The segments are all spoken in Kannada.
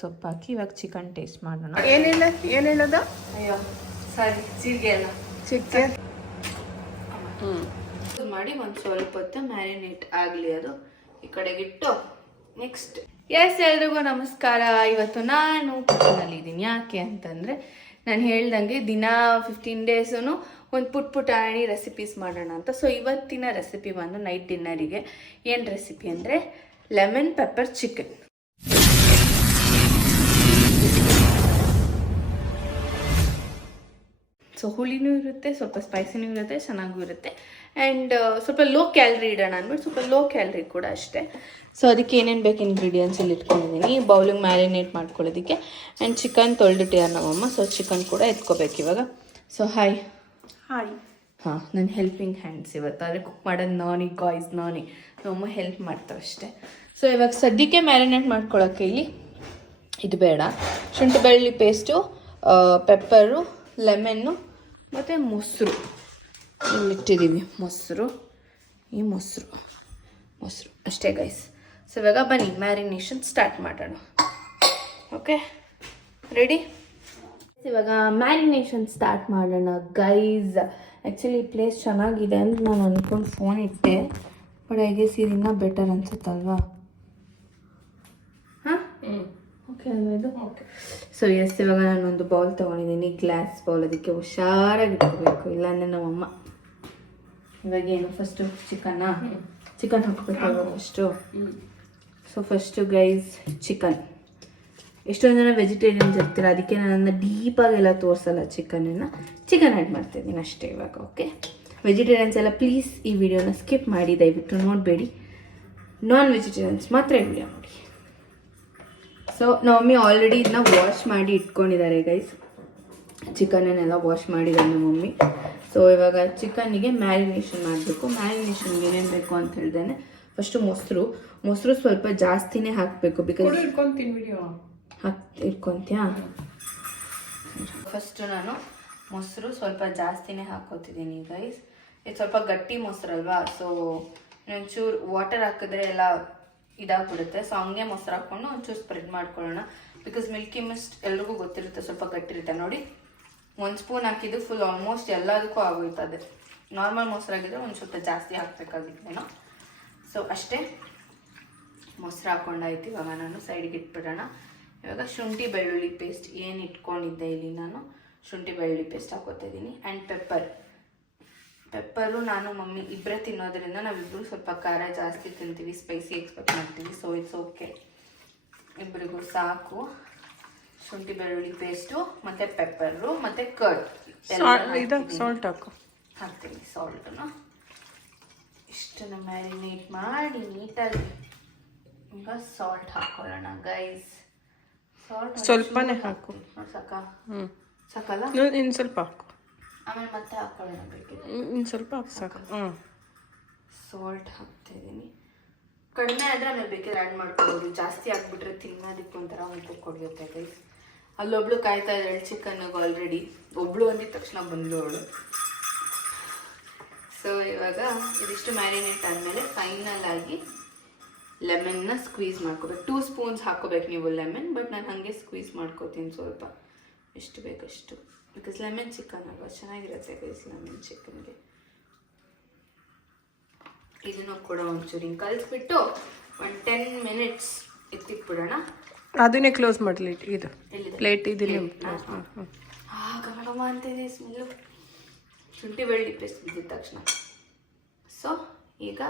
ಸೊಪ್ಪು ಹಾಕಿ ಇವಾಗ ಚಿಕನ್ ಟೇಸ್ಟ್ ಮಾಡೋಣ. ಏನೇಳದ ಅಯ್ಯೋ ಸಾರಿ, ಜೀರಿಗೆ ಎಲ್ಲ ಚಿಕ್ಕೆ ಮಾಡಿ ಒಂದು ಸ್ವಲ್ಪ ಹೊತ್ತು ಮ್ಯಾರಿನೇಟ್ ಆಗಲಿ. ಅದು ಈ ಕಡೆಗಿಟ್ಟು ನೆಕ್ಸ್ಟ್ ಎಲ್ರಿಗೂ ನಮಸ್ಕಾರ. ಇವತ್ತು ನಾನು ಕಿಚನಲ್ಲಿದ್ದೀನಿ. ಯಾಕೆ ಅಂತಂದರೆ ನಾನು ಹೇಳ್ದಂಗೆ ದಿನ 15 ಡೇಸೂ ಒಂದು ಪುಟಾಣಿ ರೆಸಿಪೀಸ್ ಮಾಡೋಣ ಅಂತ. ಸೊ ಇವತ್ತಿನ ರೆಸಿಪಿ ಬಂದು ನೈಟ್ ಡಿನ್ನರಿಗೆ ಏನು ರೆಸಿಪಿ ಅಂದರೆ ಲೆಮನ್ ಪೆಪ್ಪರ್ ಚಿಕನ್. ಸೊ ಹುಳಿನೂ ಇರುತ್ತೆ, ಸ್ವಲ್ಪ ಸ್ಪೈಸಿನೂ ಇರುತ್ತೆ, ಚೆನ್ನಾಗೂ ಇರುತ್ತೆ. ಆ್ಯಂಡ್ ಸ್ವಲ್ಪ ಲೋ ಕ್ಯಾಲ್ರಿ ಇಡೋಣ ಅಂದ್ಬಿಟ್ಟು ಸ್ವಲ್ಪ ಲೋ ಕ್ಯಾಲ್ರಿ ಕೂಡ ಅಷ್ಟೇ. ಸೊ ಅದಕ್ಕೆ ಏನೇನು ಬೇಕು ಇಂಗ್ರೀಡಿಯೆಂಟ್ಸ್ ಇಲ್ಲಿ ಇಟ್ಕೊಂಡಿದ್ದೀನಿ. ಬೌಲಿಗೆ ಮ್ಯಾರಿನೇಟ್ ಮಾಡ್ಕೊಳ್ಳೋದಕ್ಕೆ. ಆ್ಯಂಡ್ ಚಿಕನ್ ತೊಳೆದಿಟ್ಟಿದ್ದಾರೆ ನಮ್ಮಮ್ಮ. ಸೊ ಚಿಕನ್ ಕೂಡ ಎತ್ಕೋಬೇಕು ಇವಾಗ. So hi. ಹಾಂ, ನನ್ನ ಹೆಲ್ಪಿಂಗ್ ಹ್ಯಾಂಡ್ಸ್ ಇವತ್ತು. ಆದರೆ ಕುಕ್ ಮಾಡೋದು ನಾನಿ ಗಾಯ್ಸ್, ನಾನಿ. ನಮ್ಮಮ್ಮ ಹೆಲ್ಪ್ ಮಾಡ್ತಾರೆ ಅಷ್ಟೇ. ಸೊ ಇವಾಗ ಸದ್ಯಕ್ಕೆ ಮ್ಯಾರಿನೇಟ್ ಮಾಡ್ಕೊಳ್ಳೋಕ್ಕೆ ಇಲ್ಲಿ ಇದು ಬೇಡ. ಶುಂಠಿ ಬೆಳ್ಳುಳ್ಳಿ ಪೇಸ್ಟು, ಪೆಪ್ಪರು, ಲೆಮನ್ನು ಮತ್ತು ಮೊಸರು ಇಲ್ಲಿಟ್ಟಿದ್ದೀವಿ. ಮೊಸರು ಅಷ್ಟೇ ಗೈಸ್. ಸೊ ಇವಾಗ ಬನ್ನಿ ಮ್ಯಾರಿನೇಷನ್ ಸ್ಟಾರ್ಟ್ ಮಾಡೋಣ. Okay, ready? ಇವಾಗ ಮ್ಯಾರಿನೇಷನ್ ಸ್ಟಾರ್ಟ್ ಮಾಡೋಣ ಗೈಸ್. ಆ್ಯಕ್ಚುಲಿ ಈ ಪ್ಲೇಸ್ ಚೆನ್ನಾಗಿದೆ ಅಂತ ನಾನು ಅಂದ್ಕೊಂಡು ಫೋನ್ ಇಟ್ಟೆ. ಬಟ್ ಐ ಗೆಸ್ ಇದನ್ನ ಬೆಟರ್ ಅನ್ಸುತ್ತಲ್ವಾ? ಹಾಂ, ಓಕೆ ಅಲ್ವಾ ಇದು? ಓಕೆ. ಸೊ ಇವಾಗ ನಾನೊಂದು ಬೌಲ್ ತೊಗೊಂಡಿದ್ದೀನಿ, ಗ್ಲಾಸ್ ಬೌಲ್. ಅದಕ್ಕೆ ಹುಷಾರಾಗಿ ಇಟ್ಕೋಬೇಕು, ಇಲ್ಲಾಂದರೆ ನಮ್ಮಮ್ಮ. ಇವಾಗ ಏನು ಫಸ್ಟು ಚಿಕನ್ ಹಾಕ್ಬೇಕಲ್ವ first. So first guys chicken. ಎಷ್ಟೊಂದು ಜನ ವೆಜಿಟೇರಿಯನ್ಸ್ ಇರ್ತೀರ, ಅದಕ್ಕೆ ನಾನು ಡೀಪಾಗೆಲ್ಲ ತೋರಿಸಲ್ಲ. ಚಿಕನ್ ಆ್ಯಡ್ ಮಾಡ್ತಾಯಿದ್ದೀನಿ ಅಷ್ಟೇ ಇವಾಗ. ಓಕೆ, ವೆಜಿಟೇರಿಯನ್ಸ್ ಎಲ್ಲ ಪ್ಲೀಸ್ ಈ ವಿಡಿಯೋನ ಸ್ಕಿಪ್ ಮಾಡಿ, ದಯವಿಟ್ಟು ನೋಡಬೇಡಿ. ನಾನ್ ವೆಜಿಟೇರಿಯನ್ಸ್ ಮಾತ್ರ ಈ ವಿಡಿಯೋ ನೋಡಿ. ಸೊ ನಮ್ಮಮ್ಮಿ ಆಲ್ರೆಡಿ ಇದನ್ನ ವಾಶ್ ಮಾಡಿ ಇಟ್ಕೊಂಡಿದ್ದಾರೆ ಗೈಸ್. ಚಿಕನನ್ನೆಲ್ಲ ವಾಶ್ ಮಾಡಿದ್ದಾರೆ ನಮ್ಮ ಮಮ್ಮಿ. ಸೊ ಇವಾಗ ಚಿಕನ್ನಿಗೆ ಮ್ಯಾರಿನೇಷನ್ ಮಾಡಬೇಕು. ಮ್ಯಾರಿನೇಷನ್ಗೆ ಏನೇನು ಬೇಕು ಅಂತ ಹೇಳ್ದೇನೆ ಫಸ್ಟು ಮೊಸರು ಸ್ವಲ್ಪ ಜಾಸ್ತಿನೇ ಹಾಕಬೇಕು. ಬಿಕಾಸ್ ಇಟ್ಕೊತೀಯಾ? ಫಸ್ಟು ನಾನು ಮೊಸರು ಸ್ವಲ್ಪ ಜಾಸ್ತಿನೇ ಹಾಕೋತಿದ್ದೀನಿ ಗೈಸ್. ಇದು ಸ್ವಲ್ಪ ಗಟ್ಟಿ ಮೊಸರು ಅಲ್ವಾ, ಸೊ ಒಂಚೂರು ವಾಟರ್ ಹಾಕಿದ್ರೆ ಎಲ್ಲ ಇದಾಗ್ಬಿಡುತ್ತೆ. ಸೊ ಹಂಗೆ ಮೊಸರು ಹಾಕ್ಕೊಂಡು ಒಂಚೂರು ಸ್ಪ್ರೆಡ್ ಮಾಡ್ಕೊಳ್ಳೋಣ. ಬಿಕಾಸ್ ಮಿಲ್ಕಿ ಮಿಸ್ಟ್ ಎಲ್ರಿಗೂ ಗೊತ್ತಿರುತ್ತೆ, ಸ್ವಲ್ಪ ಗಟ್ಟಿರುತ್ತೆ. ನೋಡಿ, 1 ಸ್ಪೂನ್ ಹಾಕಿದ್ದು ಫುಲ್ ಆಲ್ಮೋಸ್ಟ್ ಎಲ್ಲದಕ್ಕೂ ಆಗೋಯ್ತದೆ. ನಾರ್ಮಲ್ ಮೊಸರಾಗಿದ್ರೆ ಒಂದು ಸ್ವಲ್ಪ ಜಾಸ್ತಿ ಹಾಕಬೇಕಾಗಿತ್ತೇನೋ. ಸೊ ಅಷ್ಟೇ, ಮೊಸರು ಹಾಕ್ಕೊಂಡಾಯ್ತು. ಇವಾಗ ನಾನು ಸೈಡಿಗೆ ಇಟ್ಬಿಡೋಣ. ಇವಾಗ ಶುಂಠಿ ಬೆಳ್ಳುಳ್ಳಿ ಪೇಸ್ಟ್ ಏನು ಇಟ್ಕೊಂಡಿದ್ದೆ ಇಲ್ಲಿ ನಾನು, ಶುಂಠಿ ಬೆಳ್ಳುಳ್ಳಿ ಪೇಸ್ಟ್ ಹಾಕೋತಾ ಇದ್ದೀನಿ. ಆ್ಯಂಡ್ ಪೆಪ್ಪರು ನಾನು ಮಮ್ಮಿ ಇಬ್ಬರೇ ತಿನ್ನೋದ್ರಿಂದ ನಾವಿಬ್ಬರು ಸ್ವಲ್ಪ ಖಾರ ಜಾಸ್ತಿ ತಿಂತೀವಿ, ಸ್ಪೈಸಿ ಎಕ್ಸ್ಪೆಕ್ಟ್ ಮಾಡ್ತೀವಿ. ಸೊ ಇಟ್ಸ್ ಓಕೆ, ಇಬ್ಬರಿಗೂ ಸಾಕು. ಶುಂಠಿ ಬೆಳ್ಳುಳ್ಳಿ ಪೇಸ್ಟು ಮತ್ತು ಪೆಪ್ಪರು ಮತ್ತು ಕರ್ಡ್ ಸಾಲ್ಟ್ ಹಾಕ್ತೀನಿ. ಸಾಲ್ಟನ್ನು ಇಷ್ಟನ್ನು ಮ್ಯಾರಿನೇಟ್ ಮಾಡಿ ನೀಟಾಗಿ ಈಗ ಸಾಲ್ಟ್ ಹಾಕೊಳ್ಳೋಣ ಗೈಸ್. ಸಾಲ್ಟ್ ಸ್ವಲ್ಪನೇ ಹಾಕು. ಸಾಕಲ್ಲ? ಇನ್ನು ಸ್ವಲ್ಪ ಹಾಕು, ಆಮೇಲೆ ಮತ್ತೆ ಹಾಕೊಳ್ಳೋಣ ಬೇಕಿದ್ರೆ. ಇನ್ನು ಸ್ವಲ್ಪ ಹಾಕು ಸಾಕು. ಸಾಲ್ಟ್ ಹಾಕ್ತಾಯಿದ್ದೀನಿ. ಕಡಿಮೆ ಆದರೆ ಆಮೇಲೆ ಬೇಕಿದ್ರೆ ಆ್ಯಡ್ ಮಾಡ್ಕೊಬೋದು. ಜಾಸ್ತಿ ಹಾಕ್ಬಿಟ್ರೆ ತಿನ್ನೋದಕ್ಕೆ ಒಂಥರ ಒಂದು ಕೊಡಿಯುತ್ತೆ ಗೈಸ್. ಅಲ್ಲೊಬ್ಳು ಕಾಯ್ತಾ ಇದ್ದಾಳೆ ಚಿಕನ್ನಿಗೆ ಆಲ್ರೆಡಿ. ಒಬ್ಳು ಅಂದಿದ ತಕ್ಷಣ ಬಂದಳು ಅವಳು. ಸೊ ಇವಾಗ ಇದಿಷ್ಟು ಮ್ಯಾರಿನೇಟ್ ಆದಮೇಲೆ ಫೈನಲ್ ಆಗಿ ಲೆಮನ್ನ ಸ್ಕ್ವೀಸ್ ಮಾಡ್ಕೋಬೇಕು. 2 ಸ್ಪೂನ್ಸ್ ಹಾಕೋಬೇಕು ನೀವು ಲೆಮನ್. ಬಟ್ ನಾನು ಹಾಗೆ ಸ್ಕ್ವೀಸ್ ಮಾಡ್ಕೋತೀನಿ ಸ್ವಲ್ಪ, ಎಷ್ಟು ಬೇಕಷ್ಟು. ಬಿಕಾಸ್ ಲೆಮನ್ ಚಿಕನ್ ಅಲ್ವಾ, ಚೆನ್ನಾಗಿರುತ್ತೆ ಗೈಸ್ ಲೆಮನ್ ಚಿಕನ್ಗೆ. ಇದನ್ನು ಕೂಡ ಒಂಚೂರು ಹಿಂಗೆ ಕಲಿಸ್ಬಿಟ್ಟು ಒಂದು 10 ಮಿನಿಟ್ಸ್ ಎತ್ತಿಟ್ಬಿಡೋಣ. ಅದನ್ನೇ ಕ್ಲೋಸ್ ಮಾಡಲಿ. ಇದು ಪ್ಲೇಟ್ ಇದನ್ನೇ ಗಮಗಮ ಅಂತಿದೆ ಸ್ಮೆಲ್ಲು. ಶುಂಠಿ ಬೆಳ್ಳುಳ್ಳಿ ಪೇಸ್ಟ್ ಬಿದ್ದಿದ ತಕ್ಷಣ. ಸೊ ಈಗ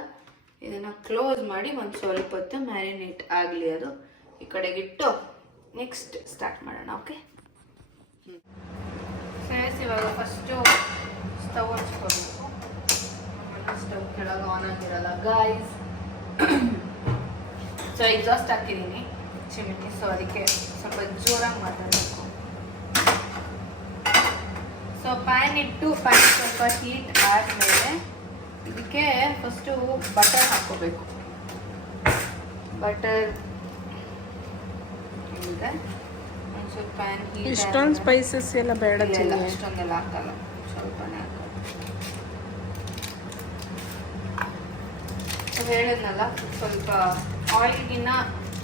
ಇದನ್ನು ಕ್ಲೋಸ್ ಮಾಡಿ ಒಂದು ಸ್ವಲ್ಪ ಹೊತ್ತು ಮ್ಯಾರಿನೇಟ್ ಆಗಲಿ. ಅದು ಈ ಕಡೆಗಿಟ್ಟು ನೆಕ್ಸ್ಟ್ ಸ್ಟಾರ್ಟ್ ಮಾಡೋಣ. ಓಕೆ ಫ್ರೆಂಡ್ಸ್, ಇವಾಗ ಫಸ್ಟು ಸ್ಟವ್ ಹಚ್ಕೋಬೇಕು. ಸ್ಟವ್ ಕೆಳಗೆ ಆನ್ ಆಗಿರಲ್ಲ ಗಾಯ್ಸ್. ಸೊ ಎಕ್ಸಾಸ್ಟ್ ಹಾಕಿದ್ದೀನಿ ಚಿಮಿಟಿ. ಸೊ ಅದಕ್ಕೆ ಸ್ವಲ್ಪ ಜೋರಾಗಿ ಮಾತಾಡಬೇಕು. ಸೊ ಪ್ಯಾನ್ ಇಟ್ಟು ಪ್ಯಾನ್ ಸ್ವಲ್ಪ ಹೀಟ್ ಆದಮೇಲೆ ಇದಕ್ಕೆ ಫಸ್ಟು ಬಟರ್ ಹಾಕ್ಕೋಬೇಕು. ಬಟರ್ ಇದೆ. ಒಂದು ಸ್ವಲ್ಪ ಪ್ಯಾನ್ ಹೀಟ್. ಇಷ್ಟೊಂದು ಸ್ಪೈಸಸ್ ಎಲ್ಲ ಬೇಡ, ಅಷ್ಟೊಂದೆಲ್ಲ ಹಾಕಲ್ಲ, ಸ್ವಲ್ಪನೇ ಹಾಕೋದು. ಹೇಳಿದ್ನಲ್ಲ ಸ್ವಲ್ಪ ಆಯಿಲ್ಗಿನ್ನ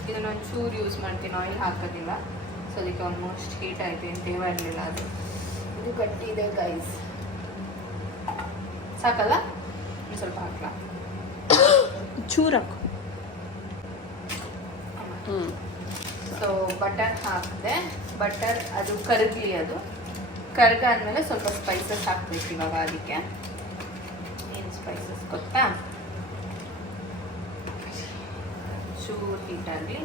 ಇದನ್ನು ಒಂಚೂರು ಯೂಸ್ ಮಾಡ್ತೀನಿ, ಆಯಿಲ್ ಹಾಕೋದಿಲ್ಲ. ಸೊ ಅದಕ್ಕೆ ಆಲ್ಮೋಸ್ಟ್ ಹೀಟ್ ಆಯಿತು, ಏನು ತೇವ ಇರಲಿಲ್ಲ ಅದು. ಇದು ಗಟ್ಟಿ ಇದೆ ಗೈಸ್. ಸಾಕಲ್ಲ? ಒಂದು ಸ್ವಲ್ಪ ಹಾಕ್ಲಾ? ಚೂರು ಹಾಕು. ಸೊ ಬಟರ್ ಹಾಕಿದೆ. ಬಟರ್ ಅದು ಕರಗಲಿ. ಅದು ಕರಗಾದ್ಮೇಲೆ ಸ್ವಲ್ಪ ಸ್ಪೈಸಸ್ ಹಾಕ್ಬೇಕು ಇವಾಗ. ಅದಕ್ಕೆ ಏನು ಸ್ಪೈಸಸ್ ಗೊತ್ತಾ? ಚೂರು ಹೀಟ್ ಆಗಲಿ.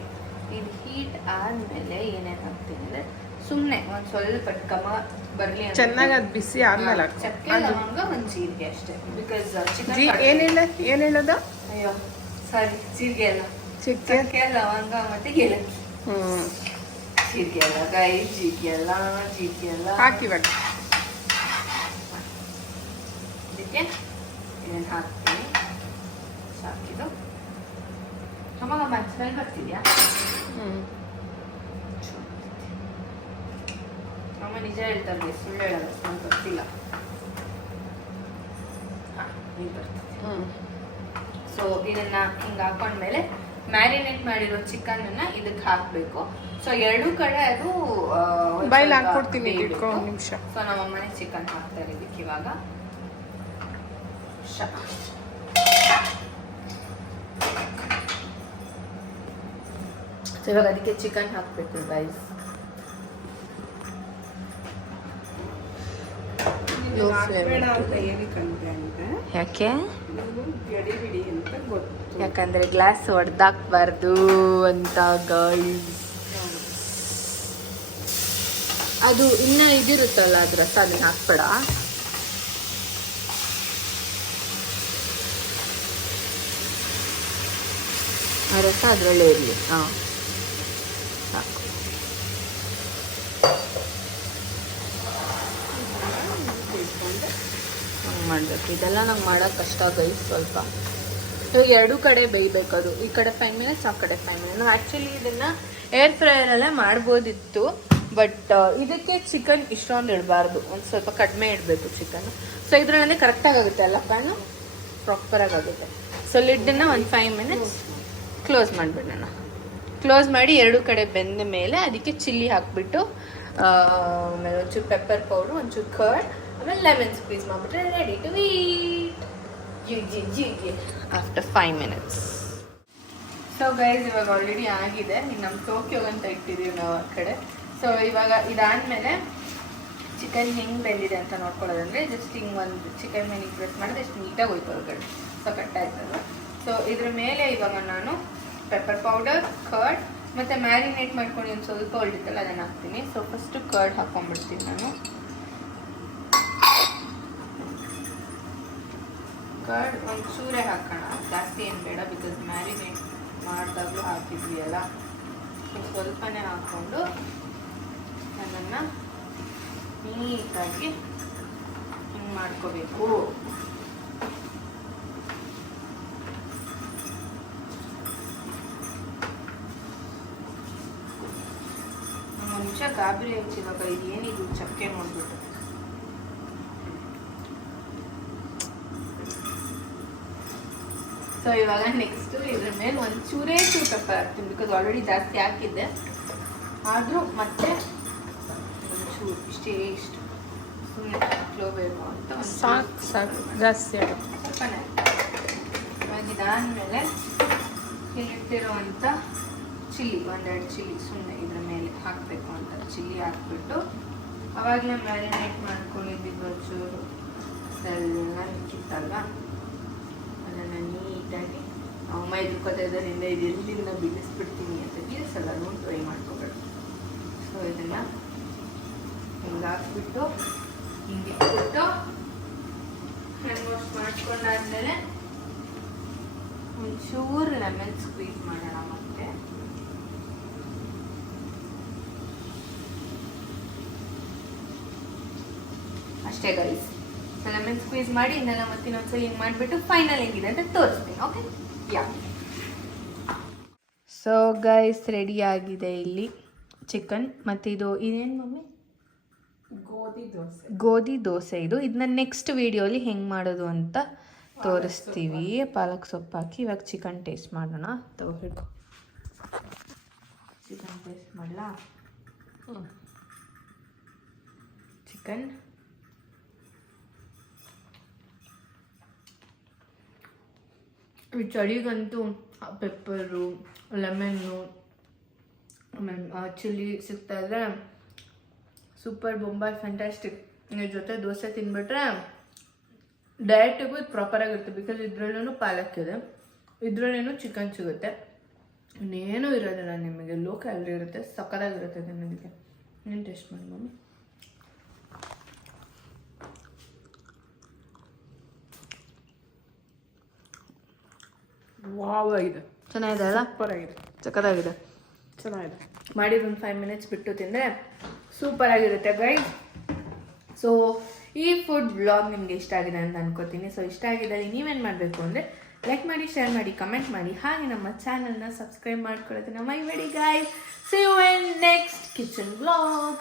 ಇದು ಹೀಟ್ ಆದಮೇಲೆ ಏನೇನು ಹಾಕ್ತೀನಿ ಅಂದರೆ ಸುಮ್ಮನೆ ಒಂದು ಸ್ವಲ್ಪ ಘಮ ಬರಲಿ ಅಂತ ಚೆನ್ನಾಗಿ ಅದು ಬಿಸಿ ಆದ್ಮೇಲೆ ಚಕ್ಕೆ ಲವಂಗ ಒಂದು ಜೀರಿಗೆ ಅಷ್ಟೇ. ಬಿಕಾಸ್ ಚಿಕನ್ ಏನು ಹೇಳೋದು? ಅಯ್ಯೋ ಸಾರಿ, ಜೀರಿಗೆ ಅಲ್ಲ, ಚಕ್ಕೆ ಲವಂಗ ಮತ್ತು ಏಲಕ್ಕಿ. ಜೀರಿಗೆ ಅಲ್ಲ ಗಾಯಿ, ಜೀರಿಗೆ ಅಲ್ಲ ಹಾಕಿವಾಗ ಇದಕ್ಕೆ ಏನೇನು ಹಾಕ್ತೀನಿ ಸಾಕಿದು. ಅಮ್ಮ ಸ್ಮೆಲ್ ಬರ್ತಿದ್ಯಾ? ಅಮ್ಮ ನಿಜ ಹೇಳ್ತಾರೆ, ಸುಳ್ಳು ಹೇಳಲ್ಲ, ಸ್ಮೆಲ್ ಬರ್ತಿಲ್ಲ. ಹಾಂ, ನೀರು ಬರ್ತಿದೆ. ಸೊ ಇದನ್ನ ಹಿಂಗೆ ಹಾಕೊಂಡ್ಮೇಲೆ ಮ್ಯಾರಿನೇಟ್ ಮಾಡಿರೋ ಚಿಕನ್ನ ಇದಕ್ಕೆ ಹಾಕಬೇಕು. ಸೊ ಎರಡೂ ಕಡೆ ಅದು ಬಾಯ್ಲ್ ಹಾಕ್ಕೊಡ್ತೀನಿ, ಒಂದು ನಿಮಿಷ. ಸೊ ನಮ್ಮ ಅಮ್ಮನೇ ಚಿಕನ್ ಹಾಕ್ತಾರೆ ಇದಕ್ಕೆ ಇವಾಗ. ಇವಾಗ ಅದಕ್ಕೆ ಚಿಕನ್ ಹಾಕ್ಬೇಕು ಗೈಸ್. ಯಾಕೆ? ಯಾಕಂದ್ರೆ ಗ್ಲಾಸ್ ಹೊಡೆದಾಕ್ಬಾರ್ದು ಅಂತ ಗೈಸ್. ಅದು ಇನ್ನ ಇದಿರುತ್ತಲ್ಲ ಅದ್ರ ರಸ, ಅದನ್ನ ಹಾಕ್ಬೇಡ. ಆ ರಸ ಅದರಲ್ಲೇ ಇರಲಿ. ಹಾಂ ಸಾಕು. ಹಂಗೆ ಮಾಡಬೇಕು. ಇದೆಲ್ಲ ನಂಗೆ ಮಾಡೋಕ್ಕೆ ಕಷ್ಟ ಗೈಸ್ ಸ್ವಲ್ಪ. ಇವಾಗ ಎರಡೂ ಕಡೆ ಬೇಯಬೇಕು. ಅದು ಈ ಕಡೆ 5 ಮಿನಿಟ್ಸ್, ಆ ಕಡೆ 5 ಮಿನಿಟ್ಸ್. ನಾವು ಆ್ಯಕ್ಚುಲಿ ಇದನ್ನು ಏರ್ ಫ್ರೈಯರಲ್ಲೇ ಮಾಡ್ಬೋದಿತ್ತು, ಬಟ್ ಇದಕ್ಕೆ ಚಿಕನ್ ಇಷ್ಟೊಂದು ಇಡಬಾರ್ದು, ಒಂದು ಸ್ವಲ್ಪ ಕಡಿಮೆ ಇಡಬೇಕು ಚಿಕನ್. ಸೊ ಇದರಲ್ಲೇ ಕರೆಕ್ಟಾಗಿ ಆಗುತ್ತೆ ಅಲ್ಲ, ಪ್ಯಾನು ಪ್ರಾಪರಾಗಿ ಆಗುತ್ತೆ. ಸೊ ಲಿಡ್ಡನ್ನು ಒಂದು 5 ಮಿನಿಟ್ಸ್ ಕ್ಲೋಸ್ ಮಾಡಿಬಿಡೋಣ. ಕ್ಲೋಸ್ ಮಾಡಿ ಎರಡೂ ಕಡೆ ಬೆಂದ ಮೇಲೆ ಅದಕ್ಕೆ ಚಿಲ್ಲಿ ಹಾಕ್ಬಿಟ್ಟು, ಆಮೇಲೆ ಒಂಚೂರು ಪೆಪ್ಪರ್ ಪೌಡ್ರು, ಒಂಚೂರು ಕರ್ಡ್, ಆಮೇಲೆ ಲೆಮನ್ ಸ್ಕ್ವೀಸ್ ಮಾಡಿಬಿಟ್ರೆ ready to eat. After 5 minutes. So guys ಇವಾಗ ಆಲ್ರೆಡಿ ಆಗಿದೆ. ಈಗ ನಮ್ಮ ಟೋಕ್ಯೋ ಅಂತ ಇಟ್ಟಿದ್ದೀವಿ ನಾವು ಆ ಕಡೆ. ಸೊ ಇವಾಗ ಇದಾದಮೇಲೆ ಚಿಕನ್ ಹೆಂಗೆ ಬೆಂದಿದೆ ಅಂತ ನೋಡ್ಕೊಳ್ಳೋದಂದ್ರೆ ಜಸ್ಟ್ ಹಿಂಗೆ ಒಂದು ಚಿಕನ್ ಮೇಲೆ ಪ್ರೆಸ್ ಮಾಡಿದ್ರೆ ಎಷ್ಟು ನೀಟಾಗಿ ಹೋಯ್ತು ಹೊರಗಡೆ. ಸೊ ಕಟ್ಟಾಯ್ತಲ್ವ. ಸೊ ಇದ್ರ ಮೇಲೆ ಇವಾಗ ನಾನು ಪೆಪ್ಪರ್ ಪೌಡರ್, ಕರ್ಡ್ ಮತ್ತು ಮ್ಯಾರಿನೇಟ್ ಮಾಡ್ಕೊಂಡು ಒಂದು ಸ್ವಲ್ಪ ಹೊಲ್ಡಿತ್ತಲ್ಲ ಅದನ್ನು ಹಾಕ್ತೀನಿ. ಸೊ ಫಸ್ಟು ಕರ್ಡ್ ಹಾಕ್ಕೊಂಡ್ಬಿಡ್ತೀನಿ ನಾನು. ಕರ್ಡ್ ಒಂದು ಚೂರೇ ಹಾಕೋಣ, ಜಾಸ್ತಿ ಏನು ಬೇಡ, ಬಿಕಾಸ್ ಮ್ಯಾರಿನೇಟ್ ಮಾಡಿದಾಗಲೂ ಹಾಕಿದ್ವಿ ಅಲ್ಲ. ಸ್ವಲ್ಪನೇ ಹಾಕ್ಕೊಂಡು ಅದನ್ನು ನೀಟಾಗಿ ಹಿಂಗೆ ಮಾಡ್ಕೋಬೇಕು. ನಮ್ಮ ನಿಮಿಷ ಗಾಬರಿ ಹಚ್ಚಿದಾಗ ಇದು ಏನಿದು ಚಕ್ಕೆ ನೋಡ್ಬಿಟ್ಟು. ಸೊ ಇವಾಗ ನೆಕ್ಸ್ಟು ಇದ್ರ ಮೇಲೆ ಒಂದು ಚೂರು ಪೆಪ್ಪರ್ ಹಾಕ್ತೀನಿ, ಬಿಕಾಸ್ ಆಲ್ರೆಡಿ ಜಾಸ್ತಿ ಹಾಕಿದ್ದೆ. ಆದರೂ ಮತ್ತೆ ಒಂಚೂರು ಇಷ್ಟು ಸುಮ್ಮನೆ ಹಾಕ್ಲೋಬೇಕು ಅಂತ. ಸಾಕು ಜಾಸ್ತಿ ಆಗುತ್ತೆ. ಸ್ವಲ್ಪನೇ. ಇವಾಗ ಇದಾದಮೇಲೆ ಇಲ್ಲಿಟ್ಟಿರುವಂಥ ಚಿಲ್ಲಿ, 1-2 ಚಿಲ್ಲಿ ಸುಮ್ಮನೆ ಇದ್ರ ಮೇಲೆ ಹಾಕಬೇಕು ಅಂತ ಚಿಲ್ಲಿ ಹಾಕ್ಬಿಟ್ಟು, ಆವಾಗಲೇ ಮ್ಯಾರಿನೇಟ್ ಮಾಡ್ಕೊಂಡಿದ್ದಿದ್ದು ಒಂಚೂರು ಎಲ್ಲ ಮಿಕ್ಕಿತ್ತಲ್ವ, ಅದನ್ನು ನೀಟಾಗಿ ಅಮ್ಮ ಎದ್ಕೋತಿದ್ದರಿಂದ ಇದು ಎಲ್ಲಿಂದ ಬಿಡಿಸ್ಬಿಡ್ತೀನಿ ಅಂತ ಬೀಳಿಸಲ್ಲ, ನೋಡಿ ಟ್ರೈ ಮಾಡ್ಕೋಬೇಡ. ಸೊ ಇದನ್ನು ಹಿಂಗೆ ಹಾಕ್ಬಿಟ್ಟು ಹಿಂಗೆ ಇಟ್ಬಿಟ್ಟು ಹ್ಯಾಂಡ್ ವಾಶ್ ಮಾಡ್ಕೊಂಡಾದ್ಮೇಲೆ ಒಂಚೂರು ಲೆಮನ್ ಸ್ಕ್ವೀಸ್ ಮಾಡೋಣ. ಮತ್ತೆ ಅಷ್ಟೇ ಗೈಸ್. ಸೊ ಲೆಮನ್ ಸ್ಕ್ವೀಸ್ ಮಾಡಿ ಇನ್ನೆಲ್ಲ ಮತ್ತೆ ಇನ್ನೊಂದ್ಸಲ ಹಿಂಗೆ ಮಾಡಿಬಿಟ್ಟು ಫೈನಲ್ ಹೆಂಗಿದೆ ಅಂತ ತೋರಿಸ್ತೀನಿ. ಓಕೆ, ಯಾ. ಸೊ ಗೈಸ್ ರೆಡಿ ಆಗಿದೆ ಇಲ್ಲಿ ಚಿಕನ್. ಮತ್ತು ಇದು ಇದೇನು ಮಮ್ಮಿ? ಗೋಧಿ ದೋಸೆ. ಇದನ್ನ ನೆಕ್ಸ್ಟ್ ವಿಡಿಯೋಲಿ ಹೆಂಗೆ ಮಾಡೋದು ಅಂತ ತೋರಿಸ್ತೀವಿ. ಪಾಲಕ್ ಸೊಪ್ಪು ಹಾಕಿ ಇವಾಗ ಚಿಕನ್ ಟೇಸ್ಟ್ ಮಾಡೋಣ. ತಗೋ ಹಿಡ್ಕೊ. ಚಿಕನ್ ಟೇಸ್ಟ್ ಮಾಡಲಾ? ಚಿಕನ್ ಈ ಚಳಿಗಂತೂ ಪೆಪ್ಪರು, ಲೆಮನ್ನು, ಆಮೇಲೆ ಚಿಲ್ಲಿ ಸಿಗ್ತಾ ಇದ್ರೆ ಸೂಪರ್ ಬೊಂಬಾಯ್ ಫ್ಯಾಂಟಾಸ್ಟಿಕ್. ಇದ್ರ ಜೊತೆ ದೋಸೆ ತಿನ್ಬಿಟ್ರೆ ಡಯಟಿಗೂ ಇದು ಪ್ರಾಪರಾಗಿರುತ್ತೆ. ಬಿಕಾಸ್ ಇದರಲ್ಲೂ ಪಾಲಕ್ ಇದೆ, ಇದರಲ್ಲೇನು ಚಿಕನ್ ಸಿಗುತ್ತೆ, ಇನ್ನೇನೂ ಇರೋದಿಲ್ಲ ನಿಮಗೆ. ಲೋ ಕ್ಯಾಲರಿ ಇರುತ್ತೆ, ಸಕ್ಕತ್ತಾಗಿರುತ್ತೆ ತಿನ್ನೋದಕ್ಕೆ. ನೀನು ಟೇಸ್ಟ್ ಮಾಡಿ ಮಮ್ಮಿ. ವಾವ್ ಆಗಿದೆ, ಚೆನ್ನಾಗಿದೆ ಅಲ್ಲ? ಸೂಪರ್ ಆಗಿದೆ, ಸಕ್ಕತ್ತಾಗಿದೆ. ಚೆನ್ನಾಗಿದೆ. ಮಾಡಿದ ಒಂದು 5 minutes ಬಿಟ್ಟು ತಿಂದರೆ ಸೂಪರ್ ಆಗಿರುತ್ತೆ ಗೈಸ್. ಸೊ ಈ ಫುಡ್ ವ್ಲಾಗ್ ನಿಮಗೆ ಇಷ್ಟ ಆಗಿದೆ ಅಂತ ಅನ್ಕೋತೀನಿ. ಸೊ ಇಷ್ಟ ಆಗಿದ್ದಲ್ಲಿ ನೀವೇನು ಮಾಡಬೇಕು ಅಂದರೆ ಲೈಕ್ ಮಾಡಿ, ಶೇರ್ ಮಾಡಿ, ಕಮೆಂಟ್ ಮಾಡಿ, ಹಾಗೆ ನಮ್ಮ ಚಾನಲ್ನ ಸಬ್ಸ್ಕ್ರೈಬ್ ಮಾಡ್ಕೊಳ್ಳೋದನ್ನ ಮರಿಬೇಡಿ guys. See you in next kitchen vlog.